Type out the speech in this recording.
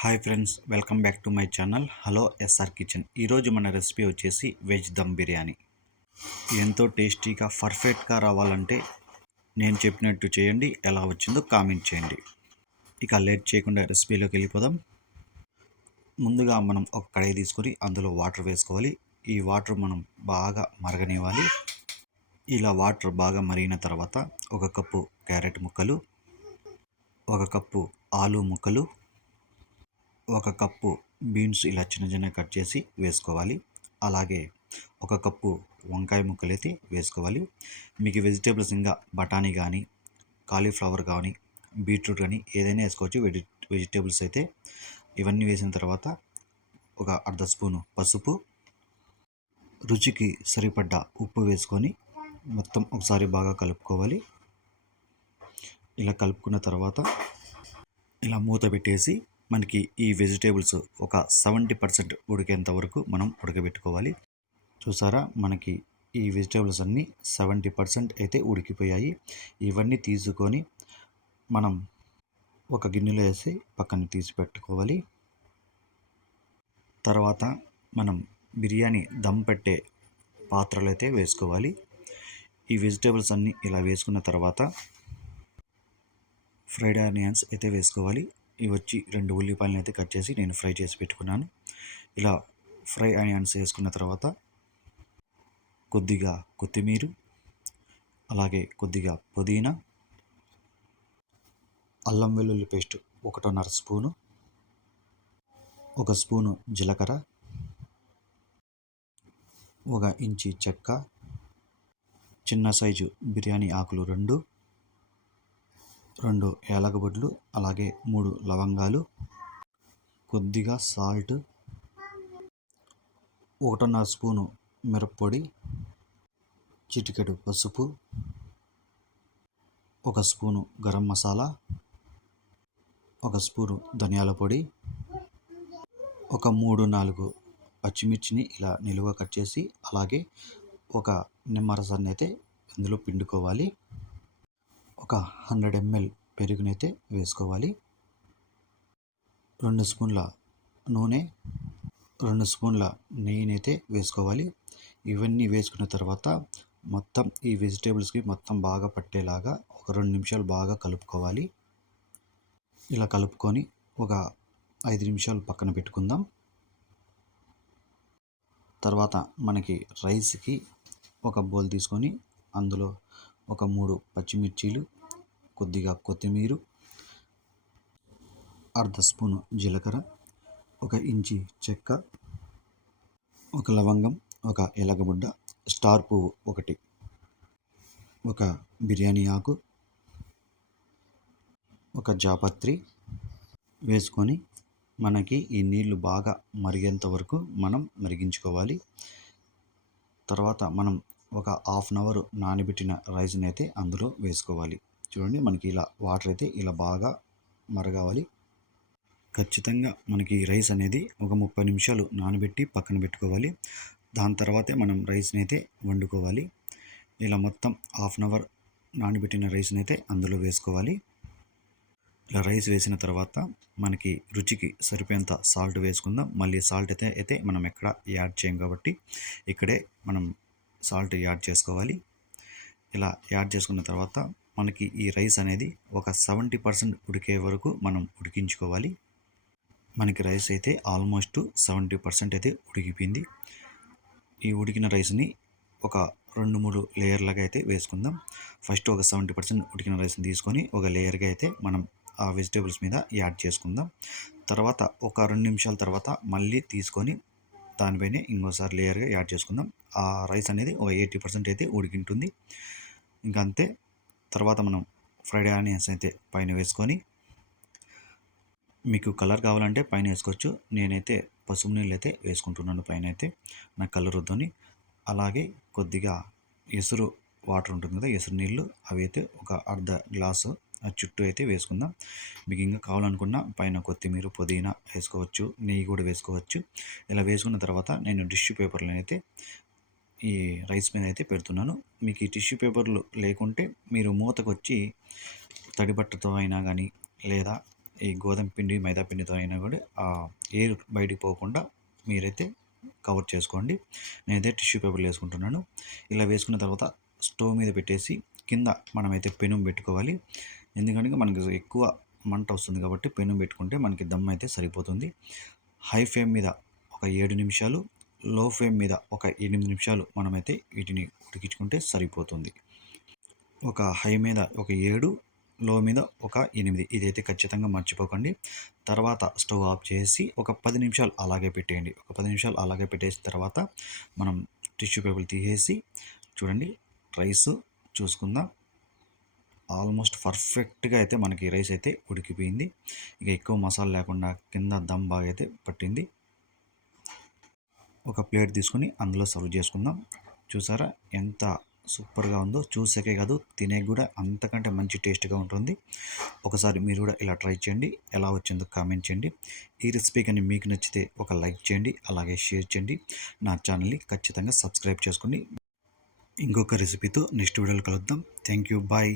Hi friends welcome back to my channel hello SR kitchen ఈరోజు మన recipe వచ్చేసి veg dum biryani ఎంతో టేస్టీగా పర్ఫెక్ట్గా రావాలంటే నేను చెప్పినట్టు చేయండి ఎలా వచ్చిందో కామెంట్ చేయండి. ఇక లేట్ చేయకుండా రెసిపీలోకి వెళ్ళిపోదాం. ముందుగా మనం ఒక కడాయి తీసుకొని అందులో వాటర్ వేసుకోవాలి. ఈ వాటర్ మనం బాగా మరగనివ్వాలి. ఇలా వాటర్ బాగా మరిగిన తర్వాత ఒక కప్పు క్యారెట్ ముక్కలు ఒక కప్పు ఆలు ముక్కలు ఒక కప్పు బీన్స్ ఇలా చిన్న చిన్న కట్ చేసి వేసుకోవాలి. అలాగే ఒక కప్పు వంకాయ ముక్కలు అయితే వేసుకోవాలి. మీకు వెజిటేబుల్స్ ఇంకా బఠానీ కానీ కాలీఫ్లవర్ కానీ బీట్రూట్ కానీ ఏదైనా వేసుకోవచ్చు. వెజి వెజిటేబుల్స్ అయితే ఇవన్నీ వేసిన తర్వాత ఒక అర్ధ స్పూను పసుపు రుచికి సరిపడ్డ ఉప్పు వేసుకొని మొత్తం ఒకసారి బాగా కలుపుకోవాలి. ఇలా కలుపుకున్న తర్వాత ఇలా మూత పెట్టేసి మనకి ఈ వెజిటేబుల్స్ ఒక సెవెంటీ పర్సెంట్ ఉడికేంత వరకు మనం ఉడకబెట్టుకోవాలి. చూసారా? మనకి ఈ వెజిటేబుల్స్ అన్నీ సెవెంటీ పర్సెంట్ అయితే ఉడికిపోయాయి. ఇవన్నీ తీసుకొని మనం ఒక గిన్నెలో వేసి పక్కన తీసి పెట్టుకోవాలి. తర్వాత మనం బిర్యానీ దమ్ పెట్టే పాత్రలు అయితే వేసుకోవాలి. ఈ వెజిటేబుల్స్ అన్నీ ఇలా వేసుకున్న తర్వాత ఫ్రైడ్ ఆనియన్స్ అయితే వేసుకోవాలి. ఇవి వచ్చి రెండు ఉల్లిపాయలను అయితే కట్ చేసి నేను ఫ్రై చేసి పెట్టుకున్నాను. ఇలా ఫ్రై ఆనియన్స్ వేసుకున్న తర్వాత కొద్దిగా కొత్తిమీర అలాగే కొద్దిగా పుదీనా అల్లం వెల్లుల్లి పేస్ట్ ఒకటిన్నర స్పూను ఒక స్పూను జీలకర్ర ఒక ఇంచి చెక్క చిన్న సైజు బిర్యానీ ఆకులు రెండు రెండు ఏలకపొడులు అలాగే మూడు లవంగాలు కొద్దిగా సాల్ట్ ఒకటిన్నర స్పూను మిరప్పొడి చిటికెడు పసుపు ఒక స్పూను గరం మసాలా ఒక స్పూను ధనియాల పొడి ఒక మూడు నాలుగు పచ్చిమిర్చిని ఇలా నిలువ కట్ చేసి అలాగే ఒక నిమ్మరసాన్ని అయితే ఇందులో పిండుకోవాలి. ఒక హండ్రెడ్ ఎంఎల్ పెరుగునైతే వేసుకోవాలి. రెండు స్పూన్ల నూనె రెండు స్పూన్ల నెయ్యినైతే వేసుకోవాలి. ఇవన్నీ వేసుకున్న తర్వాత మొత్తం ఈ వెజిటేబుల్స్కి మొత్తం బాగా పట్టేలాగా ఒక రెండు నిమిషాలు బాగా కలుపుకోవాలి. ఇలా కలుపుకొని ఒక ఐదు నిమిషాలు పక్కన పెట్టుకుందాం. తర్వాత మనకి రైస్కి ఒక బౌల్ తీసుకొని అందులో ఒక మూడు పచ్చిమిర్చీలు కొద్దిగా కొత్తిమీర అర్ధ స్పూను జీలకర్ర ఒక ఇంచి చెక్క ఒక లవంగం ఒక ఎలగబుడ్డ స్టార్ పువ్వు ఒకటి ఒక బిర్యానీ ఆకు ఒక జాపత్రి వేసుకొని మనకి ఈ నీళ్ళు బాగా మరిగేంత వరకు మనం మరిగించుకోవాలి. తర్వాత మనం ఒక హాఫ్ అన్ అవర్ నానబెట్టిన రైస్ని అయితే అందులో వేసుకోవాలి. చూడండి మనకి ఇలా వాటర్ అయితే ఇలా బాగా మరగావాలి. ఖచ్చితంగా మనకి రైస్ అనేది ఒక ముప్పై నిమిషాలు నానబెట్టి పక్కన పెట్టుకోవాలి. దాని తర్వాతే మనం రైస్ని అయితే వండుకోవాలి. ఇలా మొత్తం హాఫ్ అన్ అవర్ నానబెట్టిన రైస్ని అయితే అందులో వేసుకోవాలి. ఇలా రైస్ వేసిన తర్వాత మనకి రుచికి సరిపోయేంత సాల్ట్ వేసుకుందాం. మళ్ళీ సాల్ట్ అయితే అయితే మనం ఎక్కడ యాడ్ చేయం కాబట్టి ఇక్కడే మనం సాల్ట్ యాడ్ చేసుకోవాలి. ఇలా యాడ్ చేసుకున్న తర్వాత మనకి ఈ రైస్ అనేది ఒక సెవెంటీ పర్సెంట్ ఉడికే వరకు మనం ఉడికించుకోవాలి. మనకి రైస్ అయితే ఆల్మోస్ట్ సెవెంటీ పర్సెంట్ అయితే ఉడికిపోయింది. ఈ ఉడికిన రైస్ని ఒక రెండు మూడు లేయర్లుగా అయితే వేసుకుందాం. ఫస్ట్ ఒక సెవెంటీ పర్సెంట్ ఉడికిన రైస్ని తీసుకొని ఒక లేయర్గా అయితే మనం ఆ వెజిటేబుల్స్ మీద యాడ్ చేసుకుందాం. తర్వాత ఒక రెండు నిమిషాల తర్వాత మళ్ళీ తీసుకొని దానిపైనే ఇంకోసారి లేయర్గా యాడ్ చేసుకుందాం. ఆ రైస్ అనేది ఒక ఎయిటీ పర్సెంట్ అయితే ఉడికింటుంది. ఇంకా అంతే. తర్వాత మనం ఫ్రైడ్ ఆనియన్స్ అయితే పైన వేసుకొని మీకు కలర్ కావాలంటే పైన వేసుకోవచ్చు. నేనైతే పసుపు నీళ్ళు అయితే వేసుకుంటున్నాను పైన అయితే. నాకు కలర్ వద్దని. అలాగే కొద్దిగా ఎసురు వాటర్ ఉంటుంది కదా ఎసురు నీళ్ళు. అవి అయితే ఒక అర్ధ గ్లాసు ఆ చుట్టూ అయితే వేసుకుందాం. మీకు ఇంకా కావాలనుకున్న పైన కొత్తిమీర పుదీనా వేసుకోవచ్చు నెయ్యి కూడా వేసుకోవచ్చు. ఇలా వేసుకున్న తర్వాత నేను టిష్యూ పేపర్లు అయితే ఈ రైస్ మీద అయితే పెడుతున్నాను. మీకు ఈ టిష్యూ పేపర్లు లేకుంటే మీరు మూతకు వచ్చి తడిబట్టతో అయినా కానీ లేదా ఈ గోధుమ పిండి మైదా పిండితో అయినా కూడా ఆ ఎయిర్ బయటికి పోకుండా మీరైతే కవర్ చేసుకోండి. నేనైతే టిష్యూ పేపర్లు వేసుకుంటున్నాను. ఇలా వేసుకున్న తర్వాత స్టవ్ మీద పెట్టేసి కింద మనమైతే పెనుం పెట్టుకోవాలి. ఎందుకంటే మనకి ఎక్కువ మంట వస్తుంది కాబట్టి పెనం పెట్టుకుంటే మనకి దమ్ అయితే సరిపోతుంది. హై ఫ్లేమ్ మీద ఒక ఏడు నిమిషాలు లో ఫ్లేమ్ మీద ఒక ఎనిమిది నిమిషాలు మనమైతే వీటిని ఉడికించుకుంటే సరిపోతుంది. ఒక హై మీద ఒక ఏడు లో మీద ఒక ఎనిమిది ఇదైతే ఖచ్చితంగా మర్చిపోకండి. తర్వాత స్టవ్ ఆఫ్ చేసి ఒక పది నిమిషాలు అలాగే పెట్టేయండి. ఒక పది నిమిషాలు అలాగే పెట్టేసిన తర్వాత మనం టిష్యూ పేపర్లు తీసేసి చూడండి రైస్ చూసుకుందాం. ఆల్మోస్ట్ పర్ఫెక్ట్గా అయితే మనకి రైస్ అయితే ఉడికిపోయింది. ఇక ఎక్కువ మసాలా లేకుండా కింద దమ్ బాగా అయితే పట్టింది. ఒక ప్లేట్ తీసుకొని అందులో సర్వ్ చేసుకుందాం. చూసారా ఎంత సూపర్గా ఉందో? చూసాకే కాదు తినే కూడా అంతకంటే మంచి టేస్ట్గా ఉంటుంది. ఒకసారి మీరు కూడా ఇలా ట్రై చేయండి. ఎలా వచ్చిందో కామెంట్ చేయండి. ఈ రెసిపీ కానీ మీకు నచ్చితే ఒక లైక్ చేయండి అలాగే షేర్ చేయండి. నా ఛానల్ని ఖచ్చితంగా సబ్స్క్రైబ్ చేసుకోండి ఇంకొక రెసిపీతో నెక్స్ట్ వీడియోలో కలుద్దాం. Thank you bye.